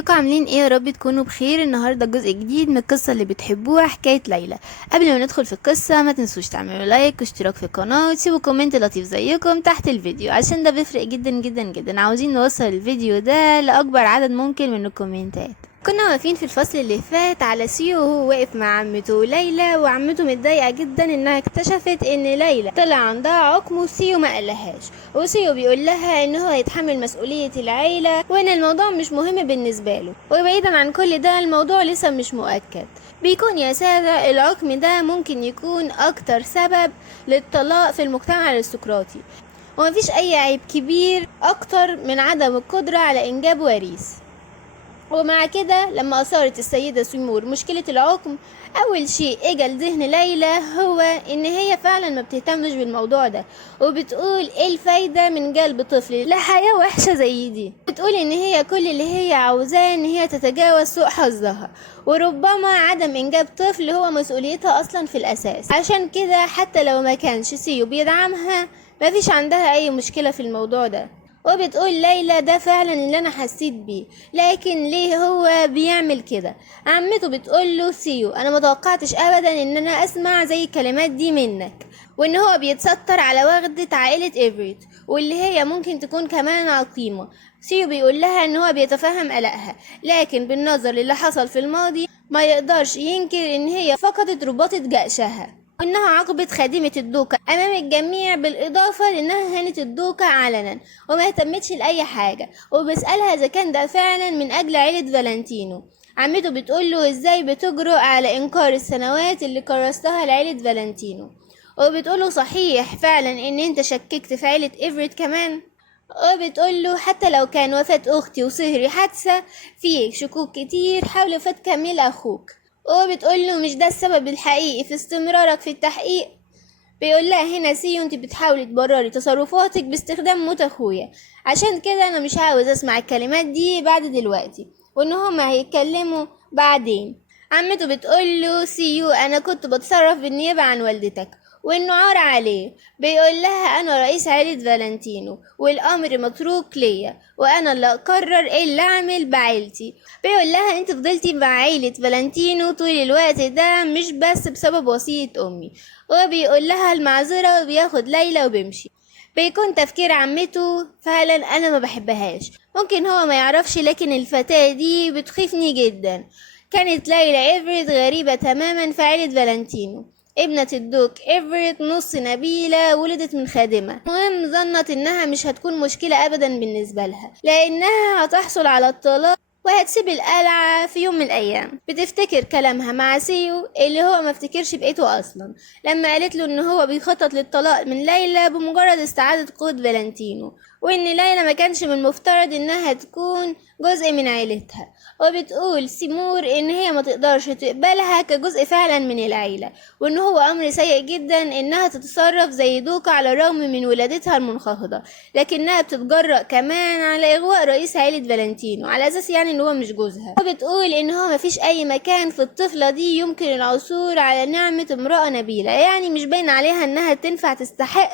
ازيكم عاملين ايه؟ يا رب تكونوا بخير. النهارده جزء جديد من القصه اللي بتحبوها، حكايه ليلى. قبل ما ندخل في القصه ما تنسوش تعملوا لايك واشتراك في القناه وتسيبوا كومنت لطيف زيكم تحت الفيديو، عشان ده بيفرق جدا جدا جدا. عاوزين نوصل الفيديو ده لاكبر عدد ممكن من الكومنتات. كنا واقفين في الفصل اللي فات على سيو وهو واقف مع عمته ليلى، وعمته متضايقه جدا انها اكتشفت ان ليلى طلع عندها عقم وسيو ما قالهاش، وسيو بيقول لها ان هو هيتحمل مسؤوليه العيله وان الموضوع مش مهم بالنسبه له. وبعيدا عن كل ده الموضوع لسه مش مؤكد. بيكون يا سادة العقم ده ممكن يكون اكتر سبب للطلاق في المجتمع الارستقراطي، ومفيش اي عيب كبير اكتر من عدم القدره على انجاب وريث. ومع كده لما أثارت السيدة سمور مشكلة العقم، أول شيء إجا لذهن ليلى هو إن هي فعلا ما بتهتمش بالموضوع ده، وبتقول إيه الفايدة من جلب طفل لحياة وحشة زي دي. بتقول إن هي كل اللي هي عاوزاه إن هي تتجاوز سوء حظها، وربما عدم إنجاب طفل هو مسؤوليتها أصلا في الأساس. عشان كده حتى لو ما كانش سيو بيدعمها مفيش عندها أي مشكلة في الموضوع ده. وبتقول ليلى ده فعلا اللي انا حسيت بيه، لكن ليه هو بيعمل كده؟ عمته بتقوله سيو انا متوقعتش ابدا ان انا اسمع زي الكلمات دي منك، وان هو بيتستر على وردة عائلة ايفريت واللي هي ممكن تكون كمان عقيمة. سيو بيقول لها ان هو بيتفهم قلقها، لكن بالنظر للي حصل في الماضي ما يقدرش ينكر ان هي فقدت رباطة جأشها، وانها عاقبت خادمة الدوكة امام الجميع، بالاضافة لانها هانت الدوكة علنا وما اهتمتش لاي حاجة، وبيسألها اذا كان ده فعلا من اجل عيلة فالنتينو. عمته بتقوله ازاي بتجرؤ على انكار السنوات اللي كرستها لعيلة فالنتينو، وبتقوله صحيح فعلا ان انت شككت في عيلة ايفريت كمان. وبتقوله حتى لو كان وفاة اختي وصهري حادثة، فيك شكوك كتير حول وفاة كامل اخوك. وبتقوله مش ده السبب الحقيقي في استمرارك في التحقيق. بيقول لها هنا سيو انت بتحاولي تبرري تصرفاتك باستخدام موت اخويا، عشان كده انا مش عاوز اسمع الكلمات دي بعد دلوقتي، وان هما هيتكلموا بعدين. عمته بتقوله سيو انا كنت بتصرف بالنيابة عن والدتك وانه عار عليه. بيقول لها انا رئيس عيلة فالنتينو والامر متروك ليا، وانا اللي اقرر ايه اللي اعمل بعيلتي. بيقول لها انت فضلتي مع عيلة فالنتينو طول الوقت ده مش بس بسبب وصية امي. وبيقول لها المعذرة وبياخد ليلى وبيمشي. بيكون تفكير عمته فعلا انا ما بحبهاش، ممكن هو ما يعرفش لكن الفتاة دي بتخيفني جدا. كانت ليلى ايفريت غريبة تماما في عيلة فالنتينو، ابنة الدوك ايفريت نص نبيلة ولدت من خادمة. المهم ظنت انها مش هتكون مشكلة ابدا بالنسبة لها، لانها هتحصل على الطلاق وهتسيب القلعة في يوم من الأيام. بتفتكر كلامها مع سيو اللي هو ما افتكرش بقيته أصلا لما قالت له إن هو بيخطط للطلاق من ليلى بمجرد استعادة قوة فالنتينو، وإن ليلى ما كانش من المفترض إنها تكون جزء من عيلتها. وبتقول سيمور إن هي ما تقدرش تقبلها كجزء فعلا من العيلة، وإن هو أمر سيء جدا إنها تتصرف زي دوكا على الرغم من ولادتها المنخفضة، لكنها بتتجرأ كمان على إغواء رئيس عيلة فالنتينو على أساس يعني إن هو مش جوزها. وبتقول إن هو مفيش أي مكان في الطفلة دي يمكن العثور على نعمة امرأة نبيلة، يعني مش باين عليها إنها تنفع تستحق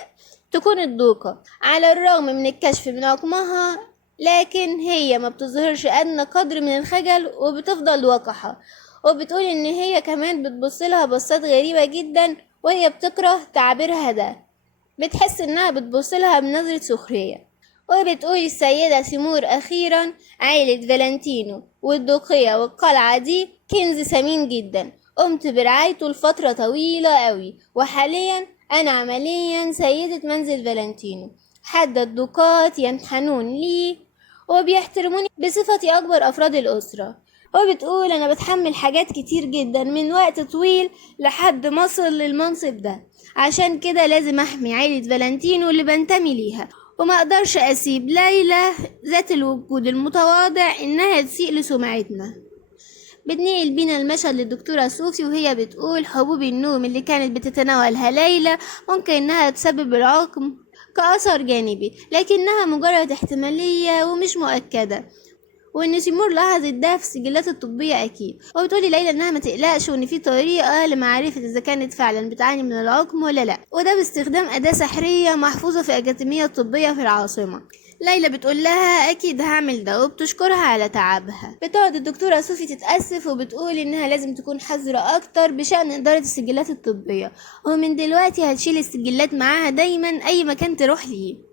تكون الدوقة على الرغم من الكشف من عقمها، لكن هي ما بتظهرش أدنى قدر من الخجل وبتفضل وقحة. وبتقول إن هي كمان بتبصلها بصات غريبة جدا وهي بتكره تعبيرها ده، بتحس إنها بتبصلها بنظرة سخرية. وبتقول السيدة سيمور أخيرا عائلة فالنتينو والدوقية والقلعة دي كنز ثمين جدا، قمت برعايته لفترة طويلة قوي، وحاليا أنا عمليا سيدة منزل فالنتينو. حتى الدوقات ينحنون لي وبيحترموني بصفتي أكبر أفراد الأسرة. وبتقول أنا بتحمل حاجات كتير جدا من وقت طويل لحد ما أصل للمنصب ده، عشان كده لازم أحمي عيلة فالنتينو اللي بنتمي ليها، وما أقدرش أسيب ليلى ذات الوجود المتواضع إنها تسيء لسمعتنا. بتنقل بينا المشهد للدكتورة صوفي وهي بتقول حبوب النوم اللي كانت بتتناولها ليلى ممكن إنها تسبب العقم كأثر جانبي، لكنها مجرد احتمالية ومش مؤكدة، وان سيمور لاحظت ده في السجلات الطبية اكيد. وبتقولي ليلى انها ما تقلقش وان في طريقة لمعرفة اذا كانت فعلا بتعاني من العقم ولا لا، وده باستخدام اداة سحرية محفوظة في اكاديمية الطبية في العاصمة. ليلى بتقول لها اكيد هعمل ده وبتشكرها على تعبها. بتقعد الدكتورة صوفي تتأسف وبتقول انها لازم تكون حذرة اكتر بشأن ادارة السجلات الطبية، ومن دلوقتي هتشيل السجلات معاها دايما اي مكان تروح ليه.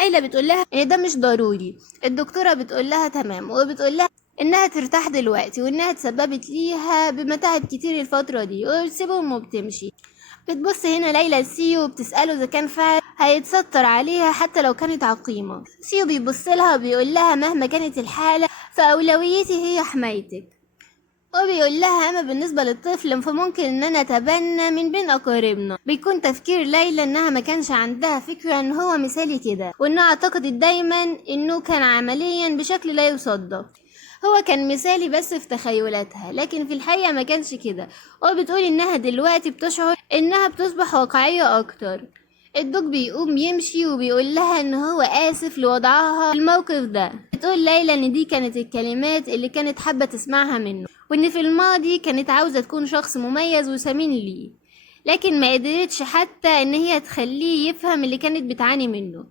ليلى بتقول لها ان ده مش ضروري. الدكتورة بتقول لها تمام، وبتقول لها انها ترتاح دلوقتي وانها تسببت ليها بمتاعب كتير الفترة دي، وبتسيبهم وبتمشي. بتبص هنا ليلى لسيو وبتسأله اذا كان فعلا هيتستر عليها حتى لو كانت عقيمة. سيو بيبص لها وبيقول لها مهما كانت الحالة فأولويتي هي حمايتك، وبيقول لها اما بالنسبة للطفل فممكن ان انا اتبنى من بين اقاربنا. بيكون تفكير ليلى انها ما كانش عندها فكرة ان هو مثالي كده، وانها اعتقدت دايما انه كان عمليا بشكل لا يصدق. هو كان مثالي بس في تخيلاتها، لكن في الحقيقة ما كانش كده. وبتقول انها دلوقتي بتشعر انها بتصبح واقعية اكتر. الدوق بيقوم يمشي وبيقول لها ان هو اسف لوضعها في الموقف ده. بتقول ليلى ان دي كانت الكلمات اللي كانت حابة تسمعها منه، وان في الماضي كانت عاوزة تكون شخص مميز وثمين ليه، لكن ما قدرتش حتى ان هي تخليه يفهم اللي كانت بتعاني منه.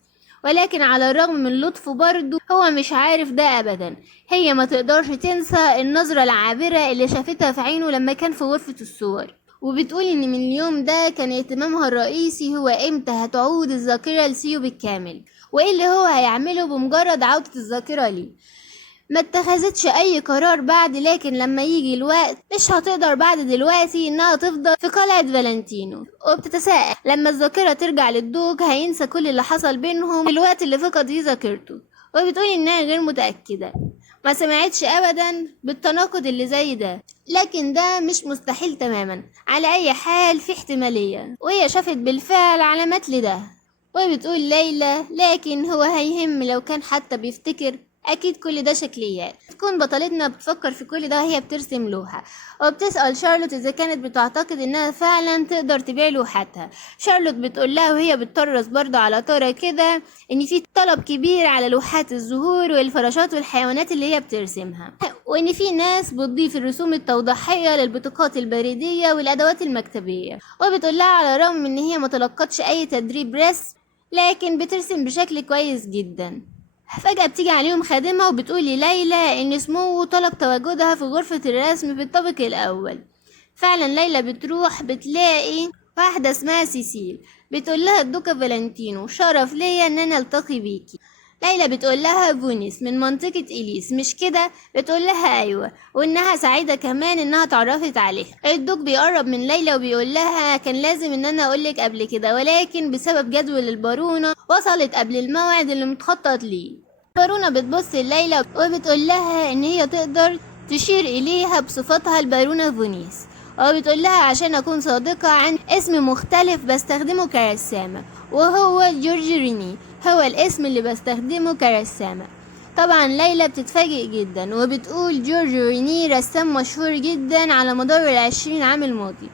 ولكن على الرغم من لطفه برضه هو مش عارف ده ابدا. هي ما تقدرش تنسى النظرة العابرة اللي شافتها في عينه لما كان في غرفة الصور. وبتقول ان من اليوم ده كان اهتمامها الرئيسي هو امتى هتعود الذاكرة لسيو بالكامل، وايه اللي هو هيعمله بمجرد عودة الذاكرة ليه. ما اتخذتش اي قرار بعد، لكن لما يجي الوقت مش هتقدر بعد دلوقتي انها تفضل في قلعة فالنتينو. وبتتساءل لما الذاكرة ترجع للدوق هينسى كل اللي حصل بينهم في الوقت اللي فقد فيه ذاكرته. وبتقول انها غير متأكدة، ما سمعتش ابدا بالتناقض اللي زي ده، لكن ده مش مستحيل تماما. على اي حال في احتمالية، وهي شافت بالفعل علامات لده. وبتقول ليلى لكن هو هيهم لو كان حتى بيفتكر، اكيد كل ده شكليات. تكون بطلتنا بتفكر في كل ده وهي بترسم لوحة، وبتسأل شارلوت اذا كانت بتعتقد انها فعلا تقدر تبيع لوحتها. شارلوت بتقول لها وهي بتطرز برضه على طارة كده ان في طلب كبير على لوحات الزهور والفراشات والحيوانات اللي هي بترسمها، وان في ناس بتضيف الرسوم التوضيحية للبطاقات البريدية والادوات المكتبية. وبتقول لها على الرغم من ان هي ما تلقتش اي تدريب رسم لكن بترسم بشكل كويس جدا. فجأة بتيجي عليهم خادمة وبتقول ليلى ان سمو طلب تواجدها في غرفة الرسم في الطابق الاول. فعلا ليلى بتروح بتلاقي واحدة اسمها سيسيل. بتقول لها الدوكا فالنتينو شرف ليا ان انا التقي بيكي. ليلى بتقول لها فونيس من منطقة إليس مش كده؟ بتقول لها أيوة، وإنها سعيدة كمان إنها اتعرفت عليه. الدوق بيقرب من ليلى وبيقول لها كان لازم إن أنا أقولك قبل كده، ولكن بسبب جدول البارونة وصلت قبل الموعد اللي متخطط ليه. البارونة بتبص لليلى وبتقول لها إن هي تقدر تشير إليها بصفتها البارونة فونيس، وبتقول لها عشان أكون صادقة عن اسم مختلف بستخدمه كرسامة، وهو جورج ريني هو الاسم اللي بستخدمه كرسامة. طبعا ليلى بتتفاجئ جدا وبتقول جورج ريني رسام مشهور جدا على مدار 20 عام الماضي،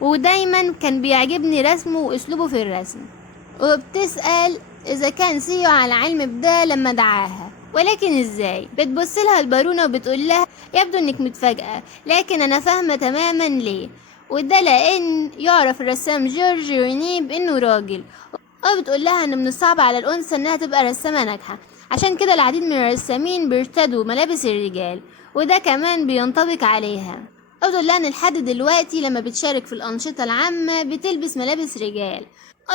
ودايما كان بيعجبني رسمه واسلوبه في الرسم. وبتسأل اذا كان سيو على علم بده لما دعاها، ولكن ازاي؟ بتبص لها البارونة وبتقول لها يبدو انك متفاجئة، لكن انا فاهمة تماما ليه، وده لان يعرف الرسام جورج ريني بانه راجل. وبتقول لها ان من الصعب على الانثى انها تبقى رسامة ناجحة، عشان كده العديد من الرسامين بيرتدوا ملابس الرجال، وده كمان بينطبق عليها. وبتقول لها ان لحد دلوقتي لما بتشارك في الانشطة العامة بتلبس ملابس رجال.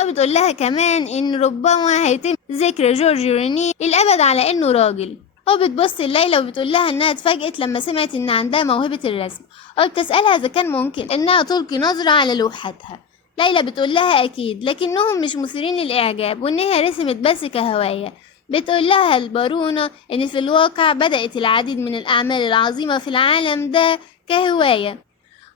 وبتقول لها كمان ان ربما هيتم ذكر جورج ريني الابد على انه راجل. وبتبص ليلى وبتقول لها انها اتفاجئت لما سمعت ان عندها موهبة الرسم، وبتسألها اذا كان ممكن انها تلقي نظرة على لوحتها. ليلى بتقول لها اكيد، لكنهم مش مثيرين للاعجاب وان هي رسمت بس كهواية. بتقول لها البارونة ان في الواقع بدأت العديد من الاعمال العظيمة في العالم ده كهواية.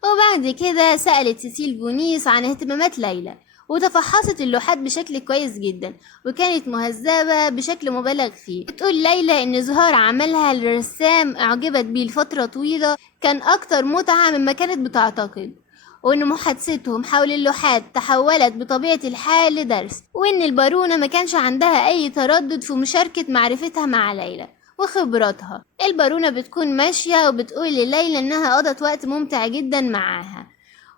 وبعد كده سألت سيسيل فونيس عن اهتمامات ليلى، وتفحصت اللوحات بشكل كويس جدا وكانت مهذبة بشكل مبالغ فيه. بتقول ليلى ان ظهار عملها للرسام اعجبت بيه لفترة طويلة كان اكتر متعة مما كانت بتعتقد، وان محادثتهم حول اللوحات تحولت بطبيعة الحال لدرس، وان البارونة ما كانش عندها اي تردد في مشاركة معرفتها مع ليلى. وخبراتها. البارونة بتكون ماشية وبتقول لليلى انها قضت وقت ممتع جدا معاها،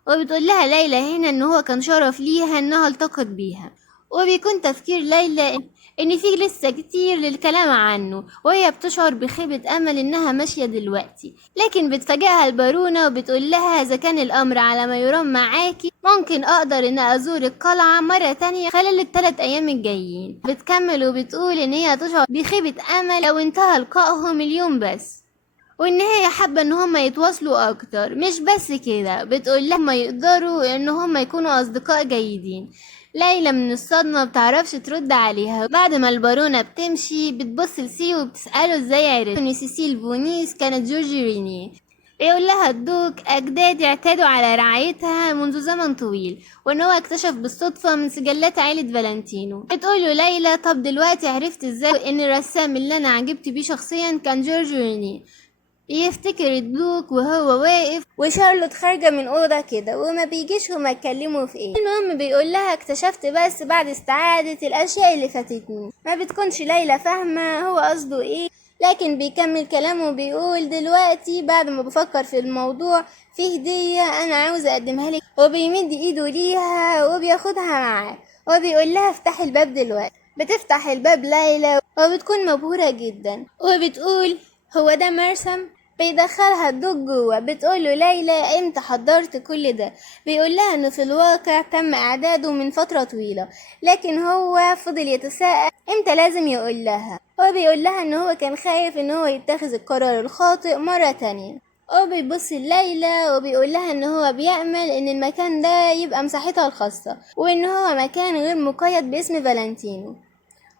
وبتقول لها ليلى هنا ان هو كان شرف ليها انها التقت بيها. وبيكون تفكير ليلى ان في لسه كتير للكلام عنه، وهي بتشعر بخيبة امل انها ماشية دلوقتي. لكن بتفاجئها البارونة وبتقول لها اذا كان الامر على ما يرام معاكي ممكن اقدر ان ازور القلعة مرة تانية خلال ال3 ايام الجايين. بتكمل وبتقول ان هي تشعر بخيبة امل لو انتهى لقائهم اليوم بس، وان هي حابة ان هما يتواصلوا اكتر. مش بس كده، بتقول لهم يقدروا ان هما يكونوا اصدقاء جيدين. ليلى من الصدمة بتعرفش ترد عليها. بعد ما البارونة بتمشي بتبص لسيو وبتسأله ازاي عرف ان سيسيل فونيس كانت جورجي رينيه. بيقول لها الدوق اجدادي اعتادوا على رعايتها منذ زمن طويل، وان هو اكتشف بالصدفة من سجلات عائلة فالنتينو. بتقوله ليلى طب دلوقتي عرفت ازاي ان الرسام اللي انا عجبت بيه شخصيا كان جورجي رينيه؟ يفتكر الدوق وهو واقف وشارلوت خارجة من أوضة كده وما بيجيش هما اتكلموا في ايه. المهم بيقول لها اكتشفت بس بعد استعادة الأشياء اللي فاتتني. ما بتكونش ليلى فاهمة هو قصده ايه، لكن بيكمل كلامه وبيقول دلوقتي بعد ما بفكر في الموضوع في هدية أنا عاوز أقدمها لك، وبيمد إيده ليها وبياخدها معاه وبيقول لها افتحي الباب دلوقتي. بتفتح الباب ليلى وبتكون مبهورة جدا وبتقول هو ده مرسم؟ بيدخلها الدوق جوه. بتقوله ليلى امتى حضرت كل ده؟ بيقول لها انه في الواقع تم اعداده من فترة طويلة، لكن هو فضل يتساءل امتى لازم يقول لها. هو بيقول لها ان هو كان خايف ان هو يتخذ القرار الخاطئ مرة تانية. وبيبص ليلى وبيقول لها ان هو بيأمل ان المكان ده يبقى مساحتها الخاصة، وان هو مكان غير مقيد باسم فالنتينو،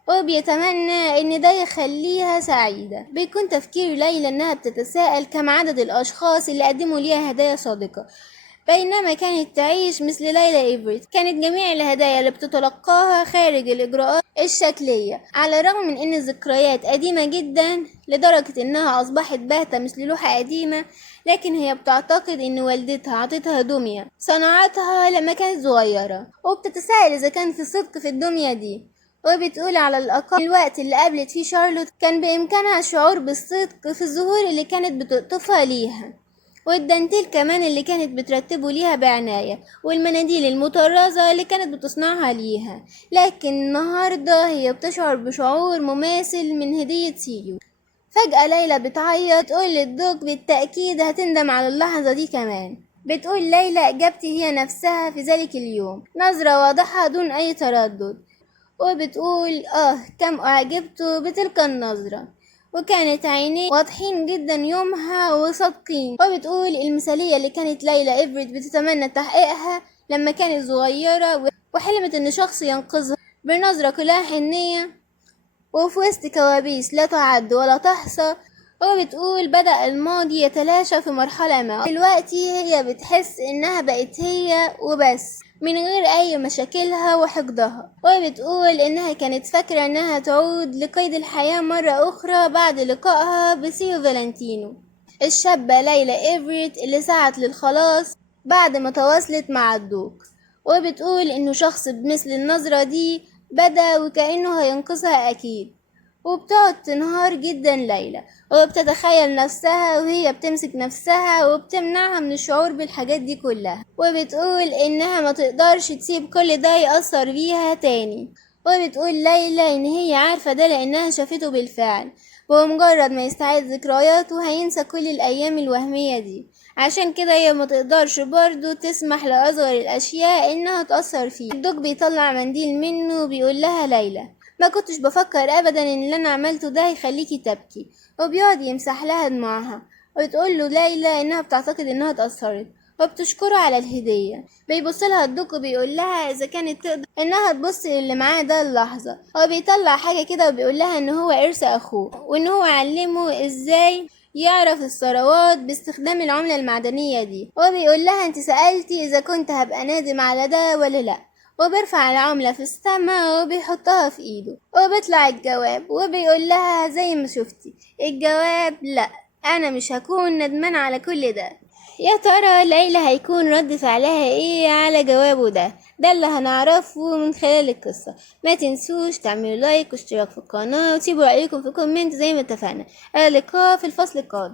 وبيتمنى ان ده يخليها سعيدة. بيكون تفكير ليلى انها بتتساءل كم عدد الاشخاص اللي قدموا ليها هدايا صادقة بينما كانت تعيش مثل ليلى إيفريت. كانت جميع الهدايا اللي بتتلقاها خارج الإجراءات الشكلية، على الرغم من أن الذكريات قديمة جدا لدرجة أنها أصبحت باهتة مثل لوحة قديمة، لكن هي بتعتقد أن والدتها عطتها دمية صنعتها لما كانت صغيرة، وبتتساءل إذا كان في صدق في الدمية دي. وبتقول على الأقل الوقت اللي قابلت فيه شارلوت كان بإمكانها الشعور بالصدق في الزهور اللي كانت بتقطفها ليها، والدانتيل كمان اللي كانت بترتبه ليها بعناية، والمناديل المطرزة اللي كانت بتصنعها ليها. لكن النهاردة هي بتشعر بشعور مماثل من هدية سيو. فجأة ليلى بتعيط تقول للدوق بالتأكيد هتندم على اللحظة دي كمان. بتقول ليلى إجابتي هي نفسها في ذلك اليوم، نظرة واضحة دون أي تردد، وبتقول كم أعجبت بتلك النظرة، وكانت عينيه واضحين جدا يومها وصادقين. وبتقول المثالية اللي كانت ليلى إيفريت بتتمنى تحقيقها لما كانت صغيرة وحلمت ان شخص ينقذها بنظرة كلها حنية وفي وسط كوابيس لا تعد ولا تحصى. وبتقول بدأ الماضي يتلاشى في مرحلة ما، دلوقتي هي بتحس انها بقت هي وبس من غير اي مشاكلها وحقدها. وبتقول انها كانت فاكرة انها تعود لقيد الحياة مرة اخرى بعد لقائها بسيو فالنتينو، الشابة ليلى إيفريت اللي سعت للخلاص بعد ما تواصلت مع الدوق. وبتقول انه شخص بمثل النظرة دي بدا وكأنه هينقذها اكيد. وبتقعد تنهار جدا ليلى وبتتخيل نفسها وهي بتمسك نفسها وبتمنعها من الشعور بالحاجات دي كلها. وبتقول انها ما تقدرش تسيب كل ده يأثر بيها تاني. وبتقول ليلى ان هي عارفة ده لانها شافته بالفعل، ومجرد ما يستعيد ذكرياته هينسى كل الايام الوهمية دي. عشان كده هي ما تقدرش برضو تسمح لأصغر الاشياء انها تأثر فيه. الدوق بيطلع منديل منه وبيقول لها ليلى ما كنتش بفكر ابدا ان اللي انا عملته ده هيخليكي تبكي، وبيقعد يمسح لها دموعها. وبتقول له ليلى انها بتعتقد انها اتأثرت وبتشكره على الهدية. بيبص لها الدوق وبيقول لها اذا كانت تقدر انها تبص للي معاه ده اللحظة. هو بيطلع حاجة كده وبيقول لها ان هو ارث اخوه وان هو علمه ازاي يعرف الثروات باستخدام العملة المعدنية دي. وبيقول لها انت سألتي اذا كنت هبقى نادم على ده ولا لا، وبيرفع العملة في السماء وبيحطها في ايده وبيطلع الجواب. وبيقول لها زي ما شفتي الجواب لا، انا مش هكون ندمان على كل ده. يا ترى ليلى هيكون رد فعلها ايه على جوابه ده؟ ده اللي هنعرفه من خلال القصة. ما تنسوش تعملوا لايك واشتراك في القناة وتسيبوا رأيكم في كومنت زي ما اتفقنا. اللقاء في الفصل القادم.